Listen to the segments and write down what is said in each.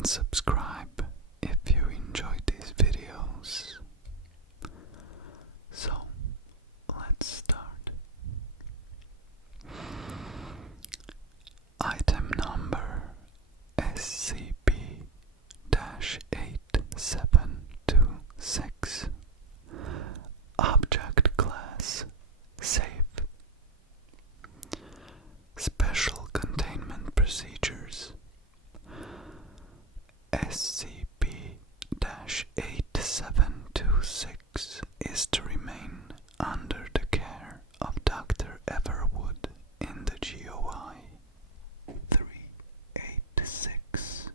and subscribe if you enjoyed these videos. So, let's start. Item number SCP-8726. Object class Safe. Special containment procedures. SCP-8726 is to remain under the care of Dr. Everwood in the GOI 386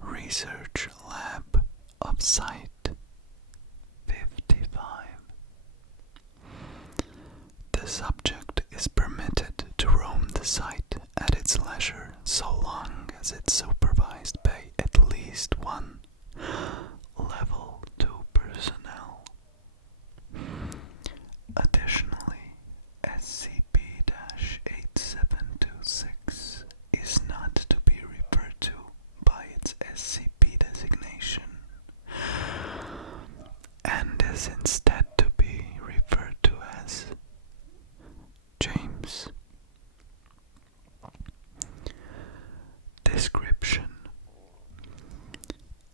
Research Lab of Site 55. The subject is permitted to roam the site at its leisure so long as it's supervised by at least one Level 2 personnel. Additionally, SCP-8726 is not to be referred to by its SCP designation and is instead to be referred to as James. Description: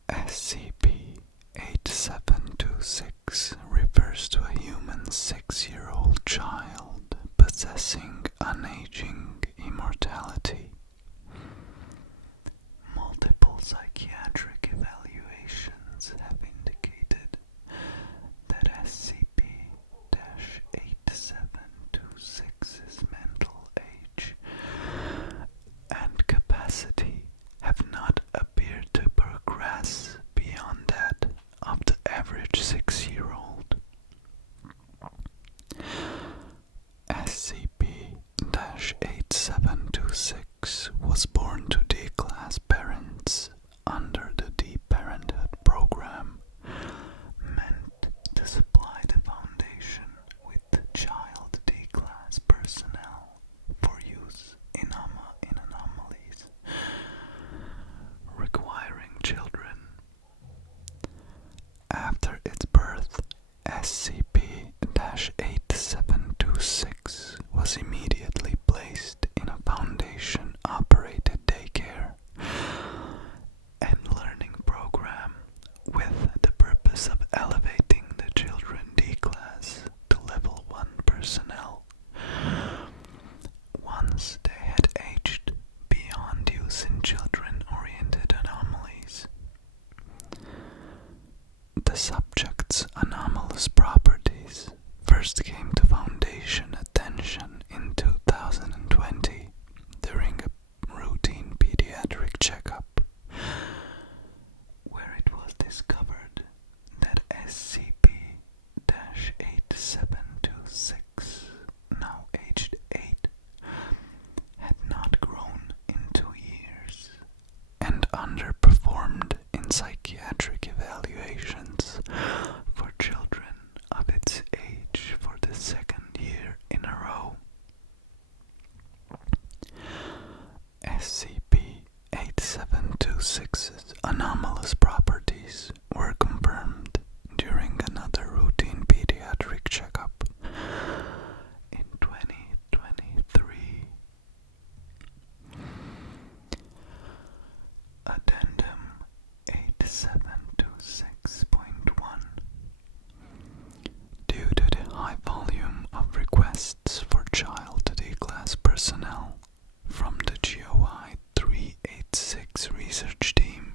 SCP-8726 refers to a human 6-year-old child possessing unaging immortality. Multiple psychiatric evaluations have indicated that SCP-8726's mental age and capacity have not appeared to progress beyond that of the average 6-year-old. SCP-8726 was born to D-Class parents under the D-Parenthood program, meant to supply the Foundation with child D-Class personnel for use in anomalies requiring children. After its birth, SCP-8726 was immediately placed in a Foundation-operated daycare and learning program with the purpose of elevating the children D-Class to Level 1 personnel once they had aged beyond use in children-oriented anomalies. The subject's anomalous properties first came to Foundation attention in 2020 during a routine pediatric checkup, where it was discovered that SCP-8726, now aged 8, had not grown in 2 years and underperformed in psychiatric evaluations for children of its age for the 2nd year in a row. SCP-8726's anomalous properties were confirmed during another routine pediatric checkup in 2023. Addendum 8726.1. Due to the high volume of requests for child D-Class personnel from the GOI 386 research team,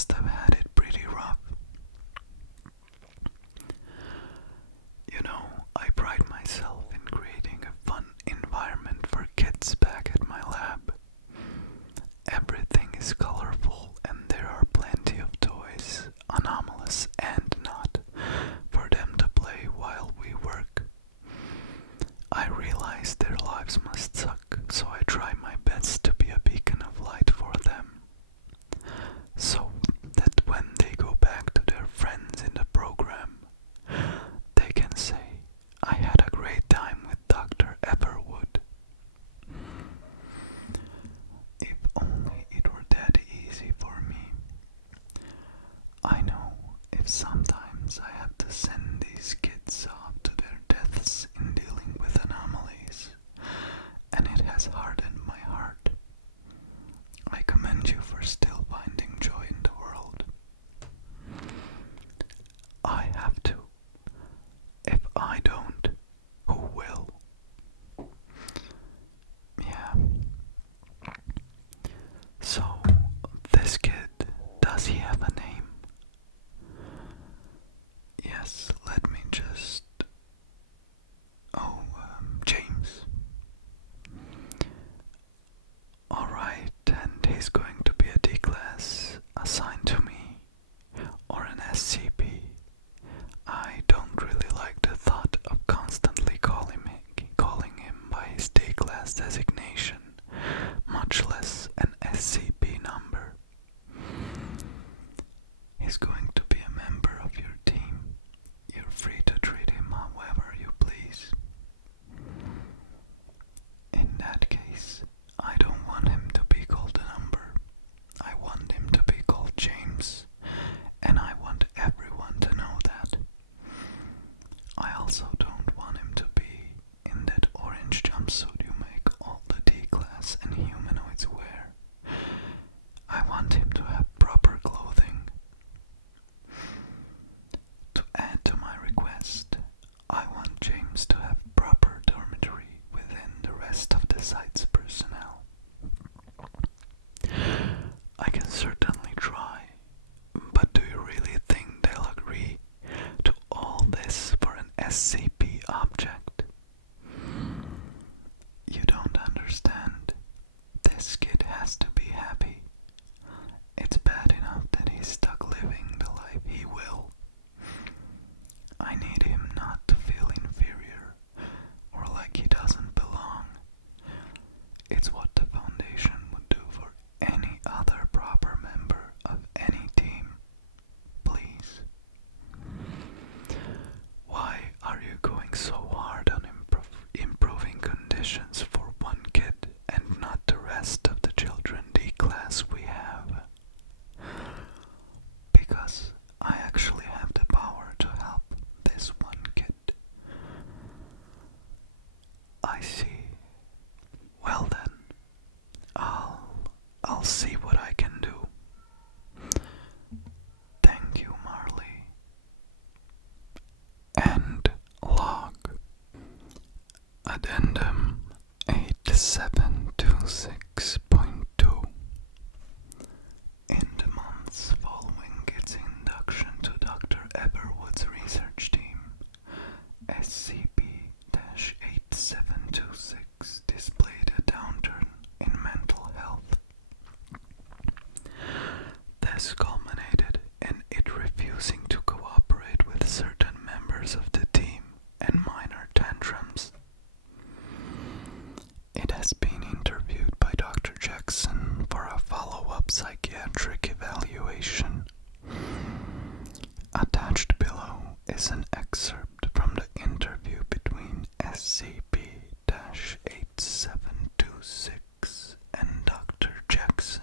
must have had it pretty rough. You know, I pride myself in creating a fun environment for kids back at my lab. Everything is colorful and there are plenty of toys, anomalous and not, for them to play while we work. I realize their lives must suck, so I try my best to be a beacon of light for them, so that when they go back to their friends in the program, they can say, I had a great time with Dr. Everwood. If only it were that easy for me. I know if sometimes I have to send these kids off to their deaths in dealing with anomalies, and it has hardened my heart. I commend you for still finding joy in the world. I have to. If I don't, who will? Yeah. So, this kid, does he have a name? Yes, let me just... James. Alright, and he's going to be a D class assigned to me, or an SCP. I don't really like the thought of constantly calling him by his D class designation, much less an SCP number. He's going to be a member of your team. You're free to treat him however you please. In that case, I don't want him to be called a number. I want him to be called James, and I want everyone to know that. I also don't want him to be in that orange jumpsuit you make all the D-class and humanoids wear. I want him to have proper clothing. To add to my request, I want James to have proper dormitory within the rest of the site's personnel. I can certainly try, but do you really think they'll agree to all this for an SCP object? You don't understand. This kid has to be happy. It's bad enough that he's stuck living the life he will. I need him not to feel inferior or like he doesn't belong. It's what the Foundation would do for any other proper member of any team. Please. Why are you going so hard on improving conditions for one kid and not the rest of the children D-class we have? Because I actually have the power to help this one kid. I see. Well then, I'll see what I can do. Thank you, Marley. And log. Addendum 8726.2. In the months following its induction to Dr. Everwood's research team, SCP-8726 displayed a downturn in mental health. This culminated in it refusing to cooperate with certain members of the team and minor tantrums. It has been interviewed by Dr. Jackson for a follow-up psychiatric evaluation. Attached below is an excerpt from the interview between SCP-8726 and Dr. Jackson.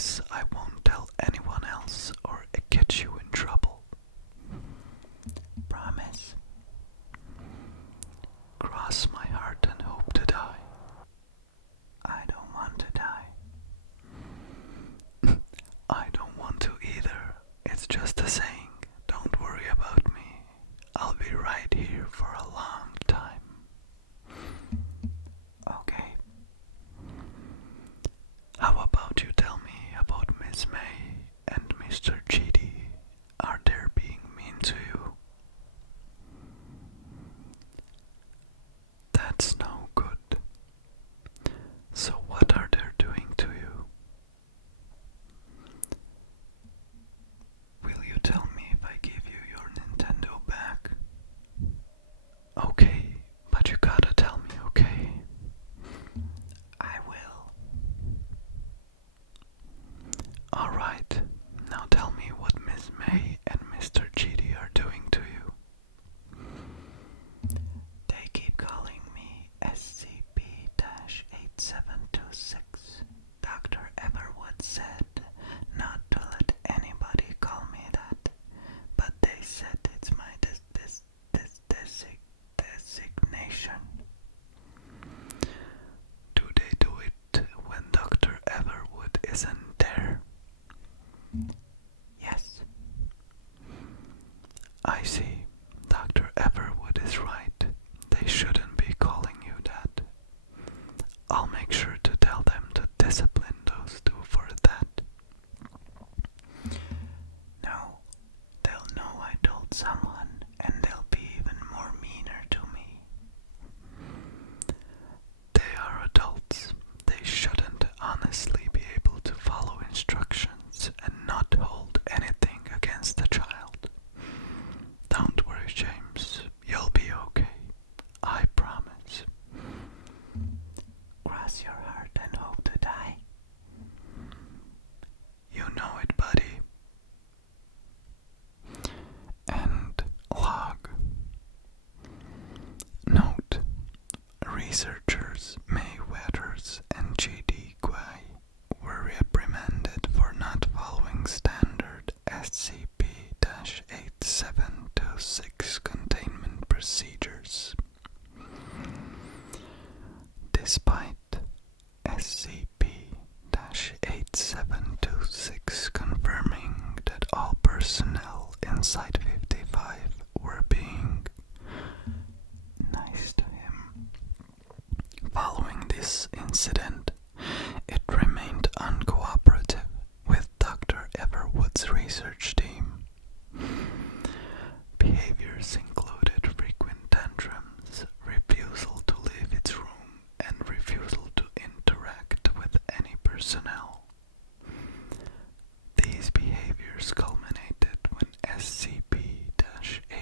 promise I won't tell anyone else or get you in trouble. Promise. Cross my heart and hope to die. I don't want to die. I don't want to either. It's just a saying. Don't worry about me. I'll be right here for a long time. Okay. How about you tell me about Miss May and Mr. Chidi? Are they being mean to you? That's no good. So what are they doing to you? Will you tell me if I give you your Nintendo back? Okay, but you gotta tell me, okay? I will. Alright, now tell me what Miss May and Mr. Chidi are doing to you. They keep calling me SCP-8726. Dr. Everwood said not to let anybody call me that, but they said it's my designation. Do they do it when Dr. Everwood isn't there? Yes. I see. Dr. Everwood is right. They shouldn't be calling you that. I'll make sure to tell them to discipline those two for that. No, they'll know I told someone, and they'll be even more meaner to me. They are adults. They shouldn't honestly be able to follow instructions and not hold anything against the child. Don't worry, James. You'll be okay. I promise. Cross your heart and hope to die. You know it, buddy. And log. Note: researchers Mayweathers and G.D. Guay were reprimanded for not following standard SCP-8726 containment procedures. Despite SCP-8726 confirming that all personnel in Site-55 were being nice to him. Following this incident, it remained uncooperative with Dr. Everwood's research team. Behaviors included frequent tantrums, refusal to leave its room, and refusal to interact with any personnel. These behaviors culminated when SCP-8726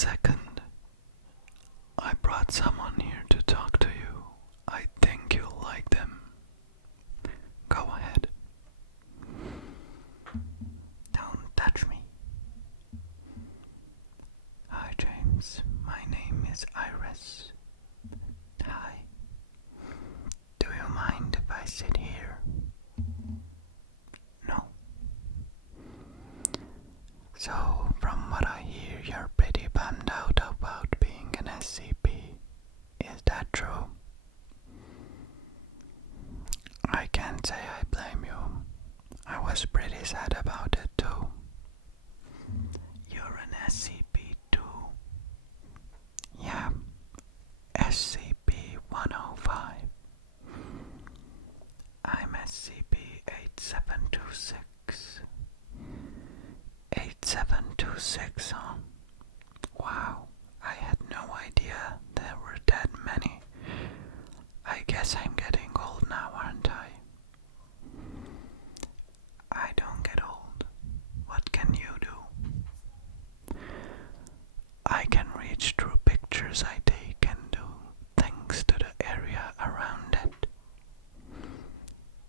second. I brought someone here to talk to you. I think you'll like them. Go ahead. Don't touch me. Hi, James. My name is Iris. Hi. Do you mind if I sit here? No. So, from what I hear, you're pretty bummed out about being an SCP. Is that true? I can't say I blame you. I was pretty sad about it too. You're an SCP too? Yeah. SCP-105. I'm SCP-8726. 8726, huh? Wow, I had no idea there were that many. I guess I'm getting old now, aren't I? I don't get old. What can you do? I can reach through pictures I take and do things to the area around it.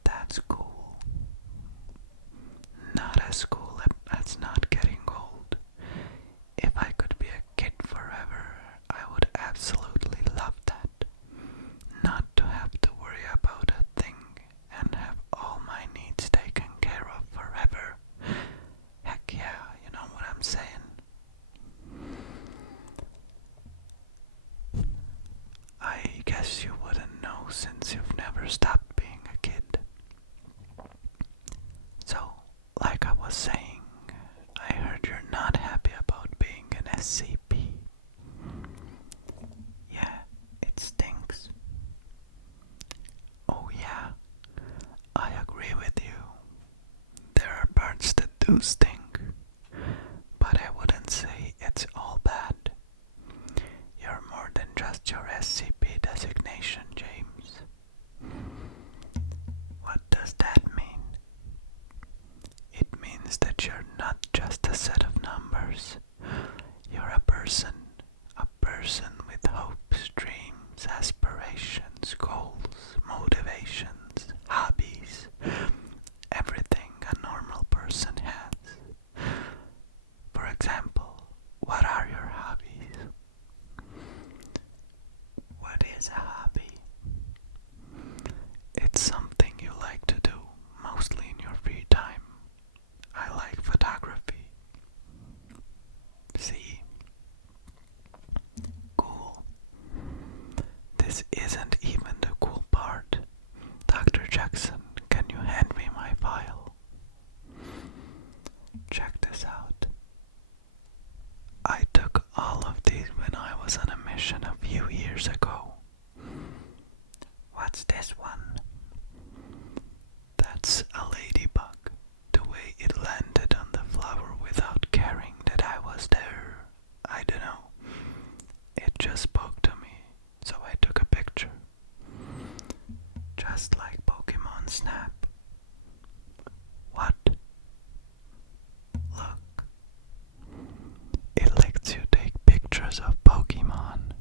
That's cool. Not as cool as not getting old. If I could be a kid forever, I would absolutely love that. Not to have to worry about a thing and have all my needs taken care of forever. Heck yeah, you know what I'm saying? I guess you wouldn't know since you've never stopped being a kid. So, like I was saying, I heard you're not happy about being an SCP. Yeah, it stinks. Oh yeah, I agree with you. There are parts that do stink, but I wouldn't say it's all bad. You're more than just your SCP designation, James. What does that mean? It means that you're not just a set of numbers. You're a person with hopes, dreams, aspirations, goals, motivations, hobbies, everything a normal person has. For example, what are your hobbies? What is a hobby? It's something you like to do, mostly in your free time. I like photography. See? Cool. This isn't even the cool part. Dr. Jackson, can you hand me my file? Check this out. I took all of these when I was on a mission a few years ago. What's this one? That's a ladybug. The way it landed on the flower without caring that I was there. I don't know. It just spoke to me, so I took a picture. Just like Pokemon Snap. What? Look. It lets you take pictures of Pokemon.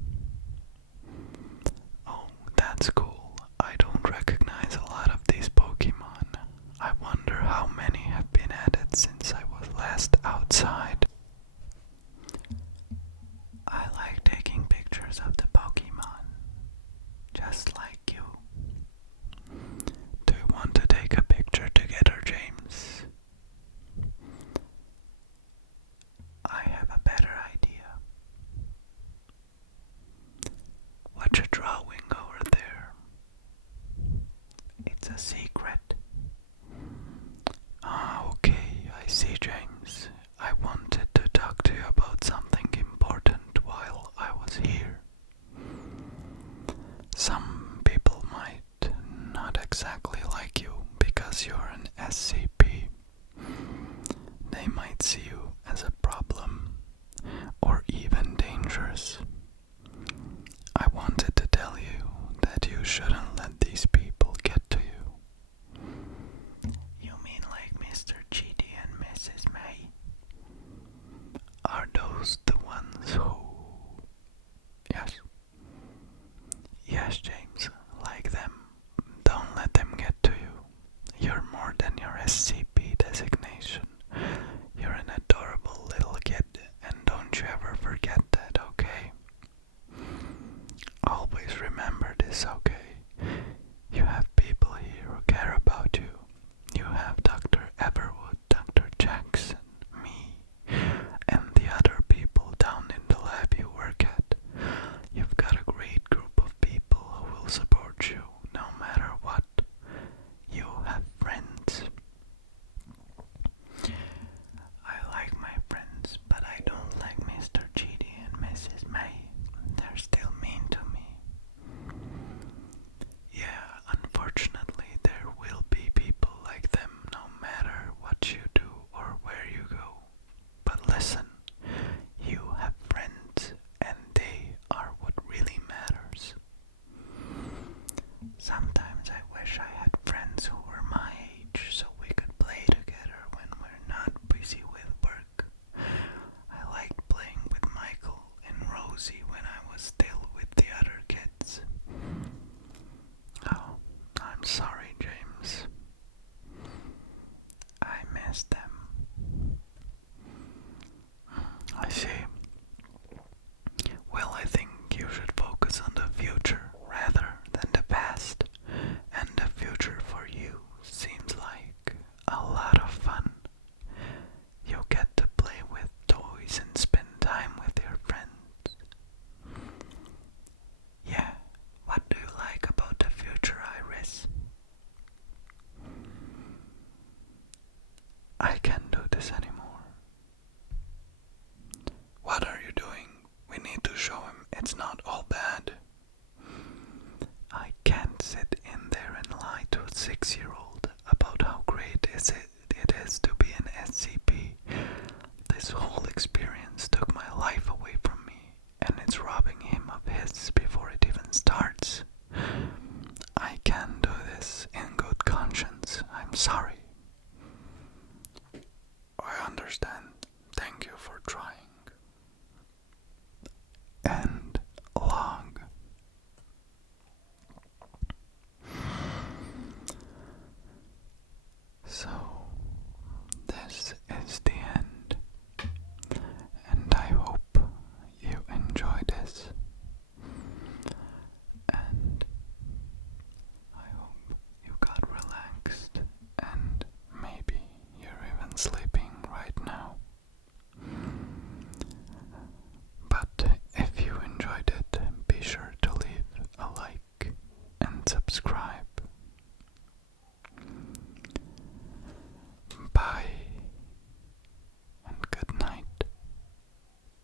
Oh, that's cool. I don't recognize a lot of these Pokemon. I wonder how many have been added since I was last outside. I like taking pictures of the Pokemon, just like you. Do you want to take a picture together, James? I have a better idea. What you're drawing over there? It's a secret. Ah, okay, I see, James. I wanted to talk to you about something important while I was here. Some people might not exactly like you because you're an SCP. They might see you as a problem or even dangerous. I wanted to tell you that you shouldn't let these people get to you. You mean like Mr. Chidi and Mrs. May? Are those the ones who this whole experience took my life away from me, and it's robbing him of his before it even starts. I can do this in good conscience. I'm sorry. I understand